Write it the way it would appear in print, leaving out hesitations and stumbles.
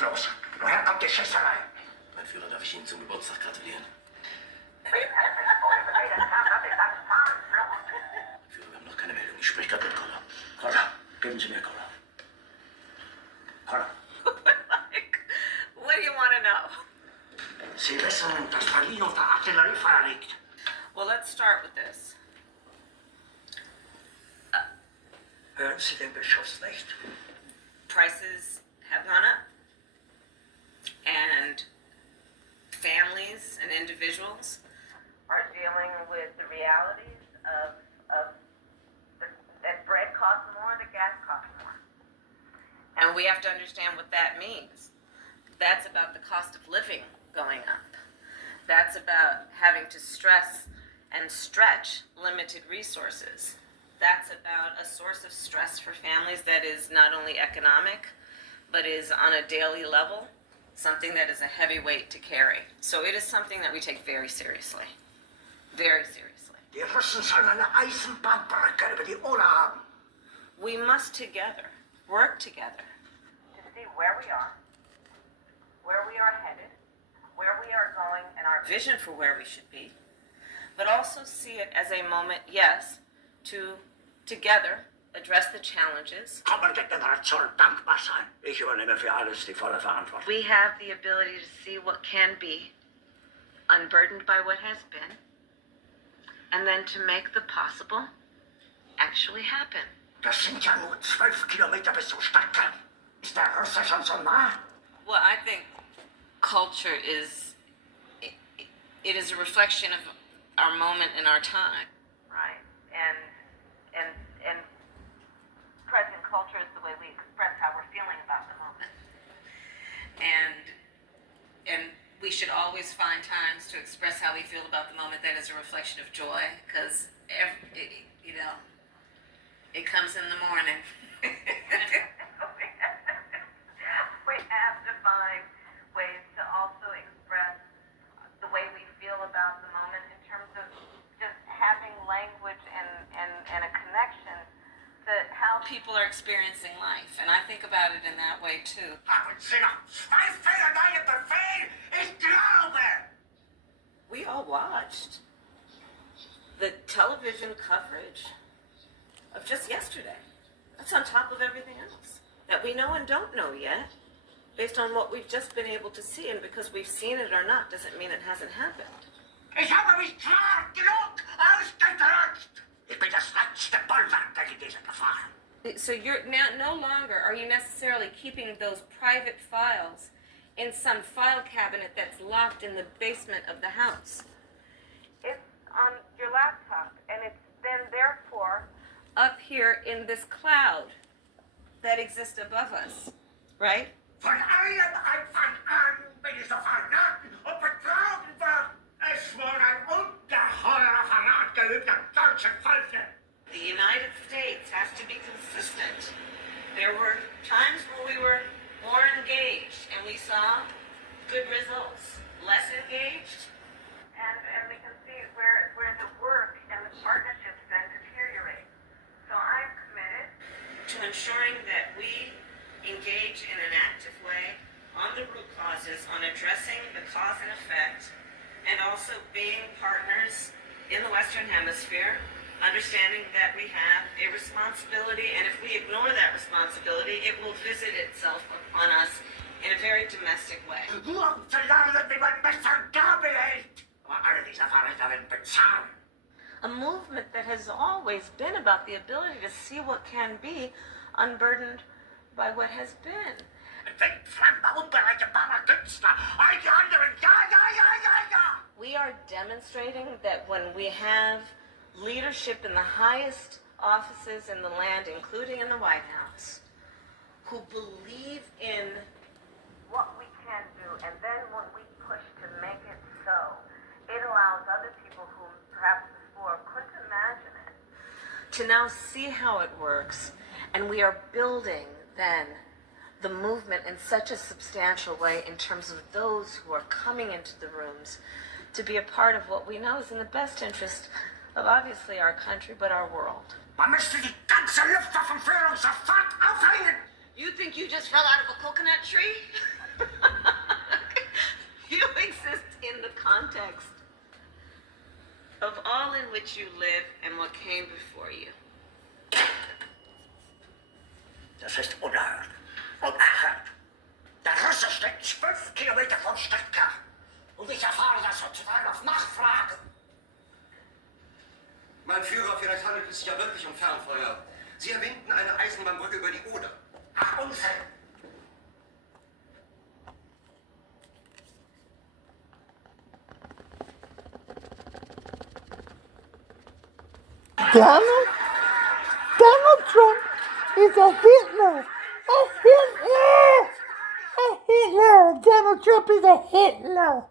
ist los? Woher kommt die Schießerei? Mein Führer, darf ich Ihnen zum Geburtstag gratulieren? Führer, Wir haben noch keine Meldung. Ich spreche gerade mit Connor. Connor, geben Sie mir Connor. Connor. What do you want to know? Sie wissen, dass Berlin unter Artilleriefeuer liegt. Well, let's start with this. Hören Sie den Beschuss nicht? Prices have gone up, and families and individuals are dealing with the realities of that bread costs more, that gas costs more. And we have to understand what that means. That's about the cost of living going up. That's about having to stress and stretch limited resources. That's about a source of stress for families that is not only economic, but is on a daily level, something that is a heavy weight to carry. So it is something that we take very seriously. Very seriously. Die Russen sollen eine Eisenbahnbrücke über die Oder haben. We must together, work together, to see where we are headed, where we are going, and our vision for where we should be, but also see it as a moment, yes, to together address the challenges. Kommende Generation dankbar sein. Ich übernehme für alles die volle Verantwortung. We have the ability to see what can be, unburdened by what has been, and then to make the possible actually happen. Das sind ja nur 12 Kilometer bis zum Stadtkern. Ist der Russe schon so nah? Well, I think culture is, it is a reflection of our moment in our time. Right. And present culture is the way we express how we're feeling about the moment. And we should always find times to express how we feel about the moment that is a reflection of joy, because it comes in the morning. We have to find ways to also express the way we feel about the moment in terms of just having language and a connection to how people are experiencing life. And I think about it in that way too. Haben Sie noch 2 Fehler neue Befehl? Ich glaube! We all watched the television coverage of just yesterday. That's on top of everything else that we know and don't know yet, based on what we've just been able to see. And because we've seen it or not doesn't mean it hasn't happened. Ich habe mich klar genug ausgedrückt. Ich bin das letzte Bollwerk gegen diese Gefahren. So you're now no longer are you necessarily keeping those private files in some file cabinet that's locked in the basement of the house. It's on your laptop, and it's then therefore up here in this cloud that exists above us, right? Von allem Anfang an bin ich so verraten und betrogen worden. Es wurde ein ungeheurer Verrat geübt am deutschen Volke. The United States has to be consistent. There were times where we were more engaged and we saw good results. Less engaged, and we can see where the work and the partnerships then deteriorate. So I'm committed to ensuring that we engage in an active way on the root causes, on addressing the cause and effect, and also being partners in the Western Hemisphere, understanding that we have a responsibility, and if we ignore that responsibility, it will visit itself upon us in a very domestic way. Nur um zu lernen, wie man besser Gabel hält. Aber alle diese Verräter werden bezahlen. A movement that has always been about the ability to see what can be unburdened by what has been. Wegflammbar, unberechenbarer Künstler. All die anderen, ja. We are demonstrating that when we have leadership in the highest offices in the land, including in the White House, who believe in what we can do, and then when we push to make it so, it allows other people who perhaps before couldn't imagine it to now see how it works, and we are building then the movement in such a substantial way in terms of those who are coming into the rooms to be a part of what we know is in the best interest of obviously our country, but our world. Man müsste die ganze Luftwaffenführung sofort aufhängen. You think you just fell out of a coconut tree? in which you live and what came before you. Das ist unerhört. Unerhört. Der Russe steckt 12 Kilometer vom Stadtkern. Und ich erfahre das sozusagen auf Nachfrage. Mein Führer, vielleicht handelt es sich ja wirklich um Fernfeuer. Sie erwähnten eine Eisenbahnbrücke über die Oder. Ach, Unsinn. Donald Trump is a Hitler. A Hitler. A Hitler. Donald Trump is a Hitler.